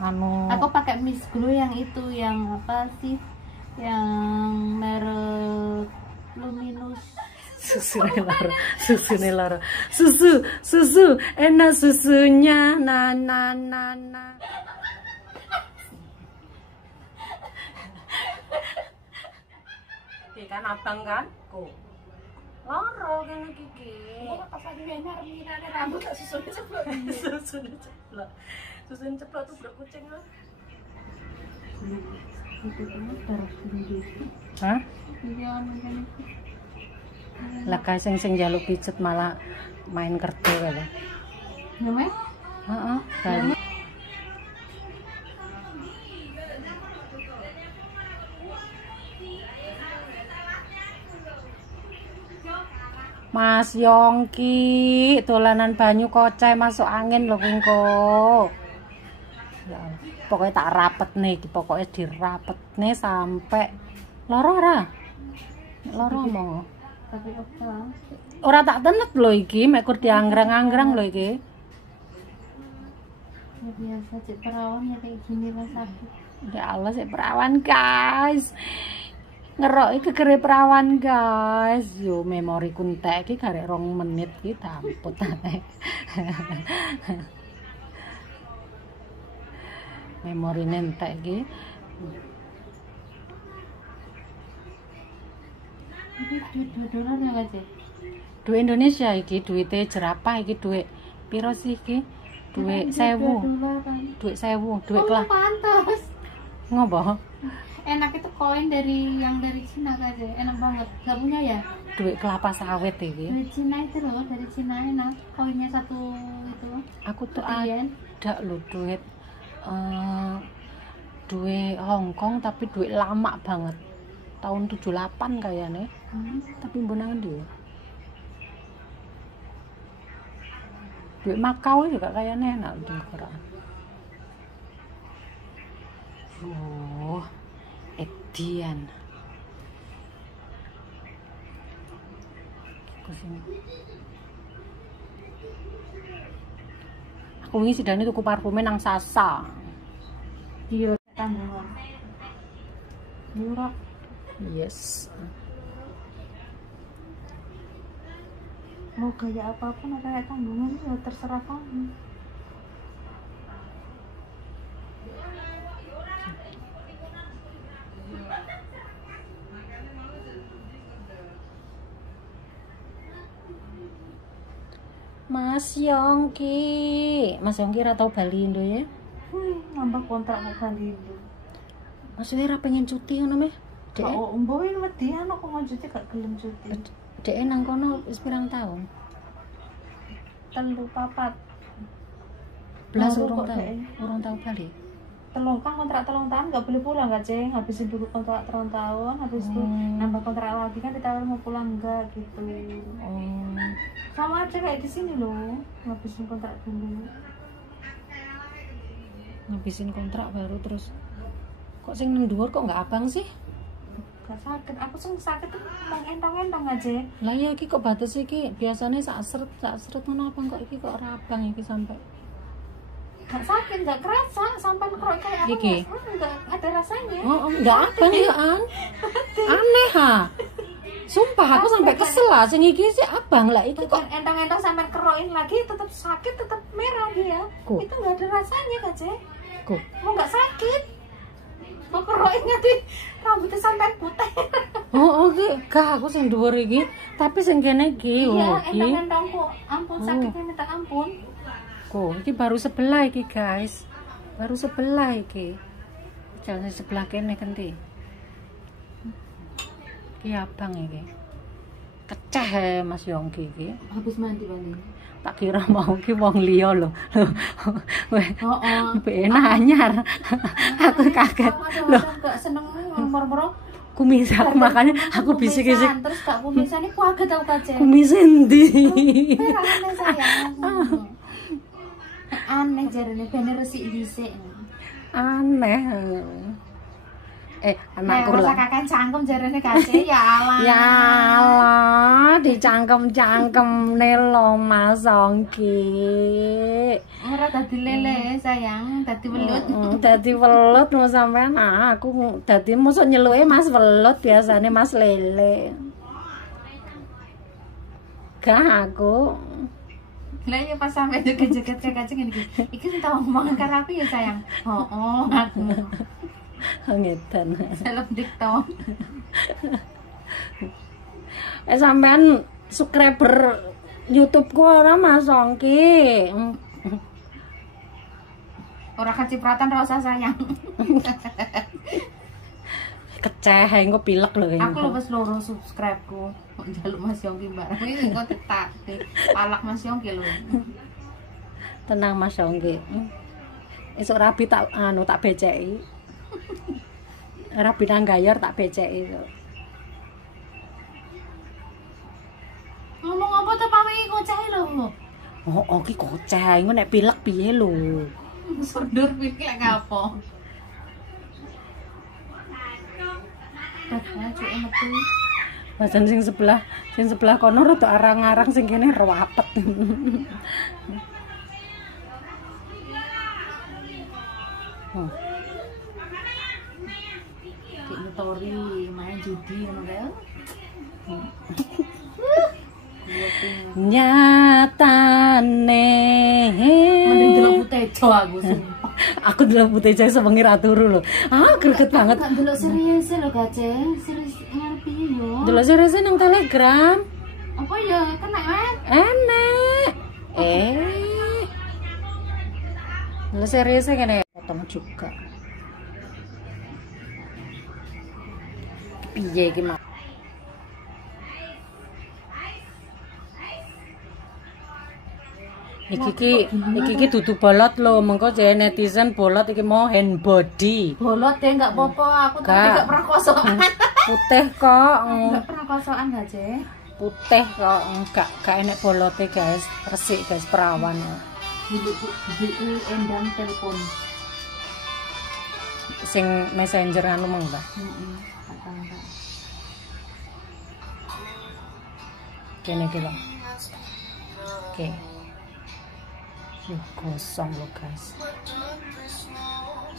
anu. Aku pakai Miss Glow yang itu, yang apa sih? Yang merek Luminous. Susu neloro. Susu, enak susunya. Na. Oke kan abang kan? Kok. Loro kene iki. Kok pas lagi enak minane rambut tak susunya ceplok. Susun ceplok tuh bro kucing lah. Hah? Iya, macam itu. Lah kae sing njaluk pijet malah main kerja kae. Namanya? Heeh, kali. Mas Yongki, dolanan banyu kocai masuk angin lho engko. Ya Allah. Pokoknya tak rapet nih, pokoknya dirapet nih sampai loro ora? Loro mau. Tapi apa? Ora tak tenet lho iki, mek kur dianggrang-anggrang lho iki. Ya biasa cek perawan ya kayak gini lah sakit. Ya Allah, sik perawan guys. Ngerok iki kere perawan guys. Yo memori ku entek iki garek 2 menit iki damput ae. Memori entek iki. Ini $2 ya gak sih? Duit Indonesia iki, duite jerapah iki duit piro sih iki? Duit 1000. Duit 1000, duit kelas. Pantas. Ngopo? Enak itu koin dari Cina kan aja, enak banget. Gak punya ya? Duit kelapa sawit iki. Dari Cina itu loh, dari Cina enak. Koinnya satu itu. Aku tuh Yen. ada loh duit Hong Kong tapi duit lama banget. Tahun 78 kayaknya. Tapi mbonangan dia. Duit Makau juga kayaknya enak di Quran. Oh, Edian. Aku wingi sidane tuku parfume nang Sasa. Iya, tanggungan. Murah. Yes. Mau gaya apapun ada kayak tanggungan ya terserah kamu. Mas Yongki ora tau bali Indo ya? Nambah kontrak mau Bali itu. Maksudnya ora pengen cuti ngono meh? Dek. Oh, mboin wedi ana kok ngajuti gak gelem cuti. Dek nang kono wis pirang tahun? 3, 4. Belas urung tau bali. Kontrak 3 tahun nggak boleh pulang nggak ceng, habisin dulu kontrak 3 tahun, habis itu nambah kontrak lagi kan ditawar mau pulang enggak gitu. Sama aja kayak di sini loh, ngabisin kontrak dulu. Ngabisin kontrak baru terus kok sing nang dhuwur kok nggak abang sih? Gak sakit, aku sing sakit tuh entong-entong aja. Lah ya iki kok batas iki biasanya sak seret ngono abang kok iki kok ora abang iki sampai Gak sakit, gak kerasa, sampai kerok kayak apa iki? Gak ada rasanya. Oh, enggak abang ya an. Aneh ha. Sumpah aku sampai kesel lah sing iki sih abang lah iki kok entong-entong sampai kerokin lagi tetap sakit, tetap merah dia. Kok? Itu gak ada rasanya kan, Cek? Kok? Mau gak sakit? Mau kerokin nanti rambutnya sampai putih. Oh, oke. Gak aku sing dhuwur iki, tapi sing kene iki Iya, iki. entong-entong kok. Ampun, sakitnya minta ampun. Kok iki baru sebelah iki, guys. Baru sebelah iki. Jangan sebelah kene kenti. Iki abang iki. Keceh Mas Yongki iki. Habis mandi paling. Tak kira mau ki wong liya lho. Weh. Heeh. Enak anyar. Aku kaget. Loh, Gak seneng moro-moro. kumis aku makanya aku bisik-bisik. Terus gak kumisan iki kaget tau kace. Kumis endi? Aneh sayang. Aneh jarene ben resik dhisik. Aneh. anakku rasa lah. kakak cangkem jarene kace ya Allah. Ya Allah, dicangkem-cangkem nelo Mas Ongki. Ora dadi lele sayang, dadi welut. Dadi welut mau sampean aku dadi mosok nyeluke Mas welut biasane Mas lele. Gak aku. Lah ya pas sampe joget-joget kace ngene iki. Iki sing tau ngomong karo aku ya sayang. Oh, aku. Ngedan. Seleb dikto. Sampean subscriber YouTube-ku ora Mas Ongki. Ora kecipratan ra usah sayang. Keceh engko pilek lho kayaknya. Aku lho wis loro subscribe-ku. Njaluk Mas Yongki bareng iki engko tetak. Palak Mas Yongki lho. Tenang Mas Ongki. Esuk rabi tak tak beceki. Rabi nang gayor tak beceki. Ngomong apa to Pak iki kocah lho. Oh, ki koceh. Engko nek pilek piye lho? Surdur pilek apa? Cuy metu. Pasan sing sebelah kono rada arang-arang sing kene ruwapet. Kayak nyetori main judi ngono kae. Nyatane Mending delok Butejo aku sumpah. aku delok Butejo sewengi ra turu lho. Greget banget. Gak delok serius lho Gaceng. Serius ngerti yo. Delok serius nang Telegram. Apa ya kena kan? Enek. Delok serius kene potong juga. Piye iki mak? Iki dudu bolot lho, mengko jare netizen bolot iki mau hand body. Bolot deh enggak apa-apa, aku tapi enggak pernah kosokan. Putih kok. Enggak pernah kosokan enggak, Ce? Putih kok, enggak enek bolote, guys. Resik, guys, perawan. Bibi endang telepon. Sing messenger anu mong ta? Heeh. Kata-kata. Kene iki lho. Oke. Kosong lho guys.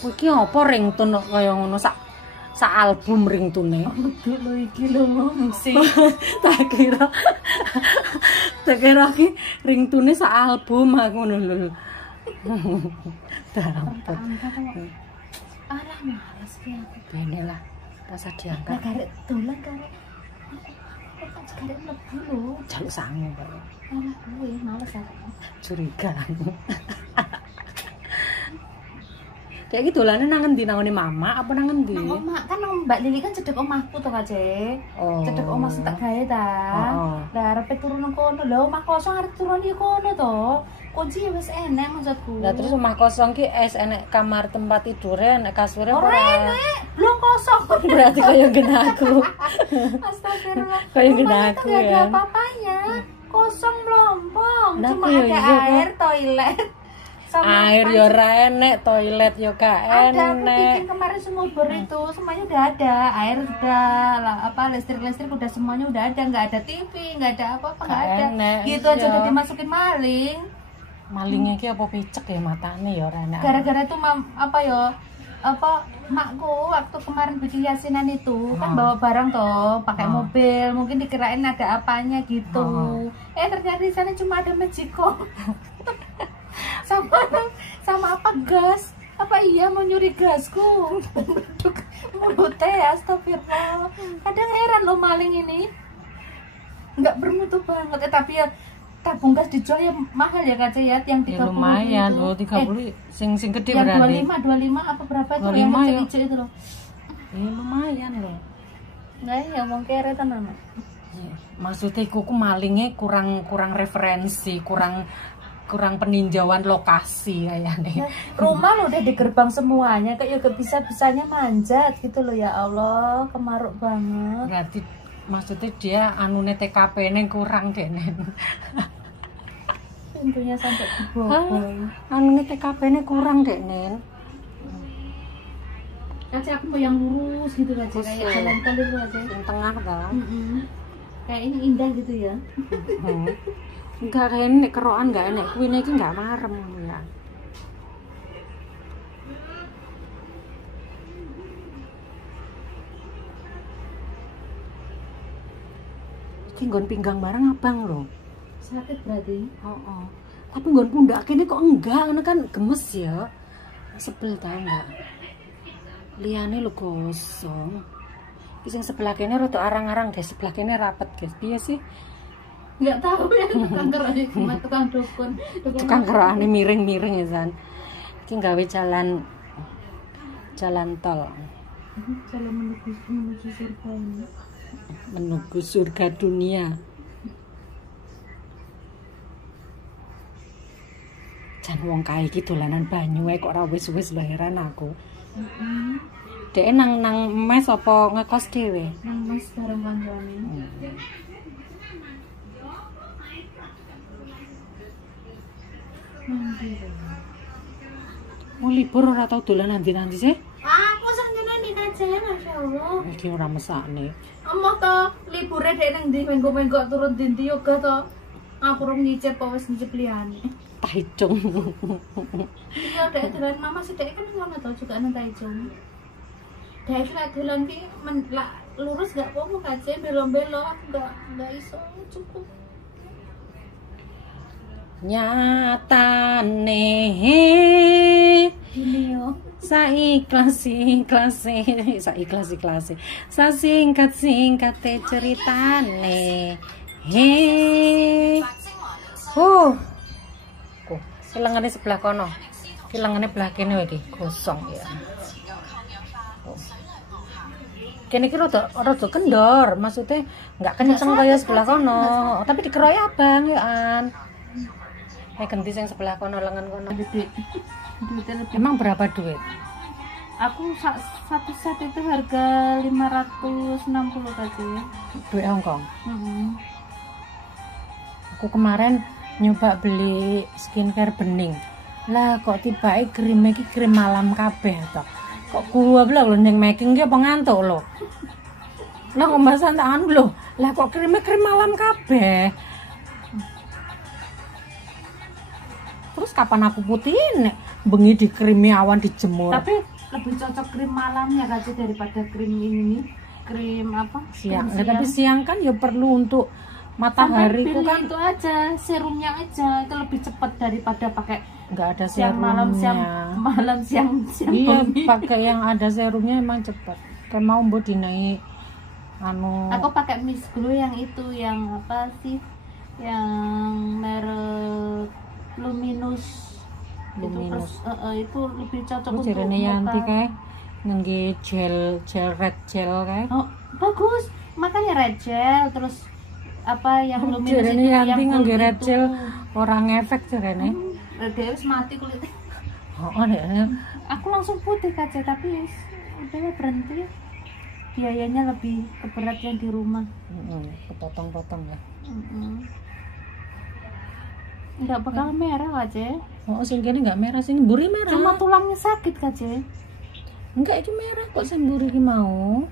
Kuwi iki apa ringtone kaya ngono sak album ringtone. Betul lho iki lho musik. Tak kira iki ringtone sak album aku ngono lho. Dampet. Alah males ki aku. Bene lah. Rasa diangkat. Lah karek dolan karek. Kok karek mlebu lho. Jaluk sangu kok. Alah gue males aku. Curiga. Kayak gitu dolane nang ngendi nang mama apa nang ngendi? Nang omah kan Mbak Lili kan cedek omahku to Kace. Oh. Cedek omah sing tak gawe ta. Oh. Lah arepe turu nang kono. Lah omah kosong arep turun yo kono to. Kunci wis enak maksudku. Lah terus omah kosong ki enek kamar tempat tidure, enek kasure ora enek. Belum kosong. Berarti kaya genaku. Astagfirullah. Kaya Rumahnya genaku tuh nggak ada ya. apa-apanya. Kosong melompong. Nah, Cuma iya, ada iya, air, toilet. Sama Air apa yo sih? ora enek, toilet yo gak Ada, aku enek. bikin kemarin sumur itu semuanya udah ada, air udah lah, apa listrik udah semuanya udah ada, nggak ada TV, nggak ada apa-apa, nggak Gak ada. enek, Gitu iya. aja udah dimasukin maling. Malingnya ki apa picek ya matane ya ora enek. Gara-gara itu makku waktu kemarin bikin yasinan itu kan bawa barang toh, pakai mobil, mungkin dikirain ada apanya gitu. Ternyata di sana cuma ada magicom. sama apa gas? Apa iya mau nyuri gasku? Mulutnya astagfirullah. Kadang heran lo maling ini. Nggak bermutu banget tapi ya tabung gas dijual ya mahal ya Kak Ceyat yang 30 Ya lumayan itu. loh 30 sing gede Yang berarti. 25 apa berapa itu 25 yang ya. hijau itu loh. Ya lumayan loh. Nggak ya mau kere tenan. Maksudnya kuku malingnya kurang referensi, kurang peninjauan lokasi kayaknya. Rumah lo udah di gerbang semuanya kayak gak bisa-bisanya manjat gitu loh ya Allah, kemaruk banget. Berarti maksudnya dia anune TKP-ne kurang deh Nen. Pintunya sampai dibobol. Anune TKP-ne kurang deh Nen. Kace aku mau yang lurus gitu Kace, kayak jalan tol itu Kace. Yang tengah kan. Kayak ini indah gitu ya. Enggak kayak ini kerokan enggak enak. Kuwi iki enggak marem ya. Iki nggon pinggang bareng abang lho. Sakit berarti. Oh. Tapi nggon pundak kene kok enggak, karena kan gemes ya. Sebel tau enggak? Liane lho gosong. Iki sing sebelah kene rada arang-arang deh, sebelah kene rapet, guys. Piye sih? Enggak tahu ya tukang kerane cuma tukang dukun. Tukang kerane miring-miring ya, San. Iki gawe jalan tol. Jalan menuju surga ini. Menuju surga dunia. Jan wong kae iki dolanan banyu kok ora wis-wis lho, heran aku. Dek nang mes apa ngekos dhewe? Nang mes bareng kancane. Mau libur ora tau dolan nanti sih? Aku sakjane iki Kace, masyaallah. Iki ora mesakne. Emoh to, libure dek nang ndi menggo-menggo turun ndi yoga to. Aku rung nyicip apa wis nyicip liyane. Taicung. Iya, dek dolan mama sih dek kan ngono to juga nang Taicung. Dek lek dolan ki lurus gak apa-apa Kace, belok-belok enggak iso cukup. Nyatane Gini yo. Saikhlas-ikhlase sasingkat-singkate ceritane kok silangane sebelah kono silangane belah kene iki gosong ya kene iki rada kendor maksudnya nggak kenceng kaya sebelah kono tapi dikeroy abang ya an ganti yang sebelah kono lengan kono emang berapa duit? Aku satu set itu harga 560 Kace. Duit Hongkong. Aku kemarin nyoba beli skincare bening. Lah kok tiba krim iki krim malam kabeh to. Kok gua bla lho ning making ki apa ngantuk lho. Lah kok mbasan tak anu lho. Lah kok krim malam kabeh. Terus kapan aku putihin nek bengi dikrimi awan dijemur. Tapi lebih cocok krim malamnya Kace daripada krim ini nih. Krim apa? Siang. Tapi siang kan ya perlu untuk matahari itu kan itu aja serumnya aja itu lebih cepat daripada pakai nggak ada siang serumnya. malam siang Iya bengi. pakai yang ada serumnya emang cepat. Kayak mau mbok dinaik anu. Aku pakai Miss Glow yang itu yang apa sih? Yang merek Luminous. Itu lebih cocok untuk jarene Yanti kae ngangge gel red gel kae. Oh, bagus. Makanya red gel terus apa yang Luminous jarene itu Yanti yang ngangge red itu. gel ora ngefek jarene. Dia harus mati kulitnya. Oh, deh. Aku langsung putih Kace tapi udah berhenti. Biayanya lebih keberat yang di rumah. Kepotong-potong ya. Enggak bakal merah Kace. Oh, sing kene enggak merah, sing mburi merah. Cuma tulangnya sakit Kace. Enggak, itu merah kok sing mburi ki mau.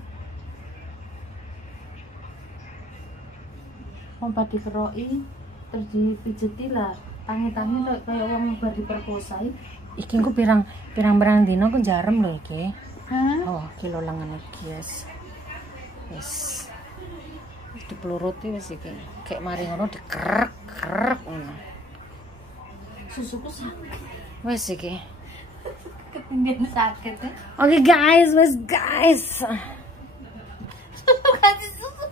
Obat dikeroi terus dipijeti lah. Tangi-tangi kayak wong bar diperkosa. Iki ku pirang dino ku jarem lho iki. Hah? Oh, kilo lengan iki, guys. Wis. Dipluruti wis iki. Kayak mari ngono dikerek ngono. Susuku sakit. Wis iki. Ketinggian sakit ya. Oke guys, wis guys. Kasih susu.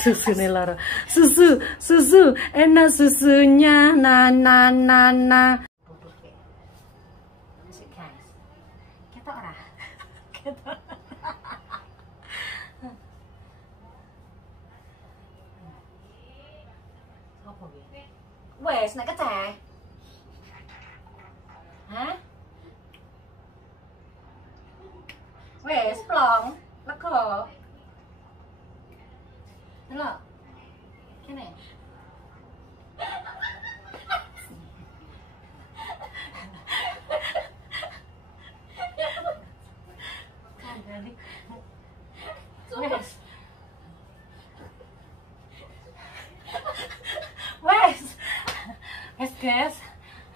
Susu loro. Susu, enak susunya. Na. Masih guys. Kita ora. Apa iki? Wes nek keceh. Hah? Wes plong, lega. Delok. Kene.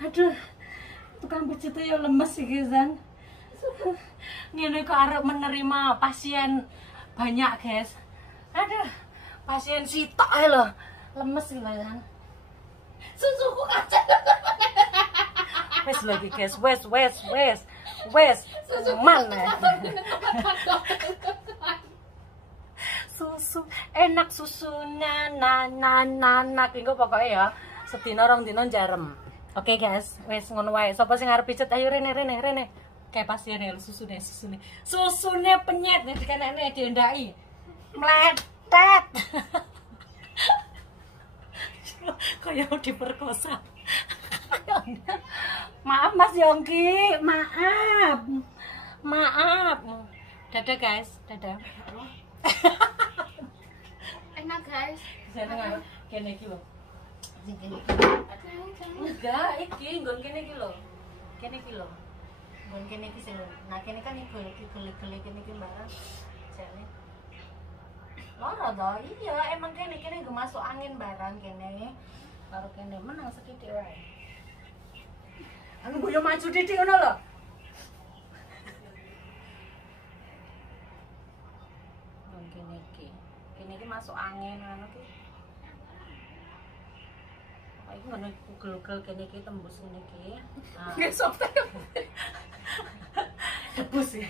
Aduh, tukang pijat ya lemes iki Zan. Ngene kok arep menerima pasien banyak, guys. Aduh, pasien sitok ae lho. Lemes iki lho, Zan. Susuku kacang. Wes lagi, guys. Wes. Mana? Susu enak susunya nanak engko pokoke ya sedina rong dina jarem. Oke guys, wis ngono wae. Sapa sing arep pijet ayo rene. Kayak pasien ya susune. Susune penyet dikenekne diendaki. Meletet. Kayak diperkosa. Maaf Mas Yongki, maaf. Dadah guys, dadah. Enak guys. Jeneng kene iki lho. Sing kene. Enggak, iki nggon kene iki lho. Kene iki lho. Nggon kene iki sing. Nah, kene kan iki gele-gele kene iki barang. Jane. Lara to, iya emang kene nggo masuk angin barang kene. Karo kene menang sithik wae. Anu yo maju titik ngono lho. Kene iki masuk angin anu ki. Kok iki ngono ugel-ugel kene iki tembus ngene iki. Nah. Nggih sok. Tebus ya.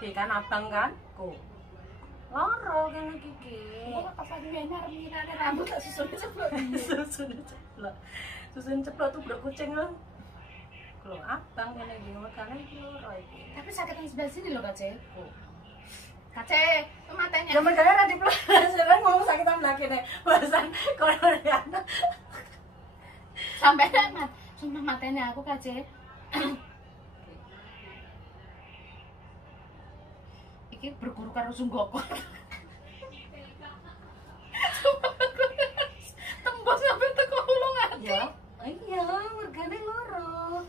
Iki kan abang kan? Ku. Loro kene iki. Kok pas lagi enak minane rambut tak susun ceplok. Susun ceplok tuh bro kucing lho. Kalau abang kene iki makane iki loro iki. Tapi sakit yang sebelah sini loh Kace. Kace, itu matanya. Ya makanya ra diplos. Sekarang ngomong sakit amlah kene. Bahasan Korean. Sampai mat. Sumpah matanya aku Kace. Iki berguru karo sunggoko. Tembus sampai teko ulung ati. Ya. Iya, mergane loro.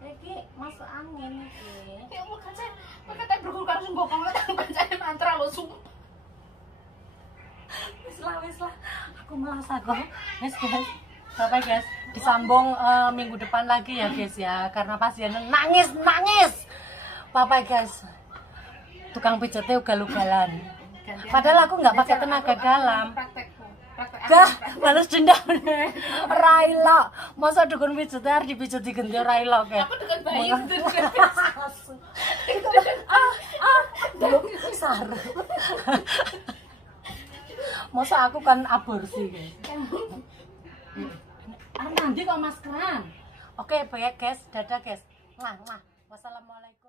Iki masuk angin iki. Ya Allah Kace, kata berguru karo sunggoko tak bacain mantra lo sumpah. Wis lah. Aku malas aku. Wis guys. Sampai guys, disambung minggu depan lagi ya guys ya, karena pasien nangis. Bye guys. Tukang pijatnya ugal-ugalan. Padahal aku nggak pakai tenaga dalam. Dah, balas dendam nih. Railo, masa dukun pijatnya harus dipijat di genti Railo kayak. Aku dengan bayi Saru. Masa aku kan aborsi guys. Nanti kok maskeran. Oke, baik guys, dadah guys. Wassalamualaikum.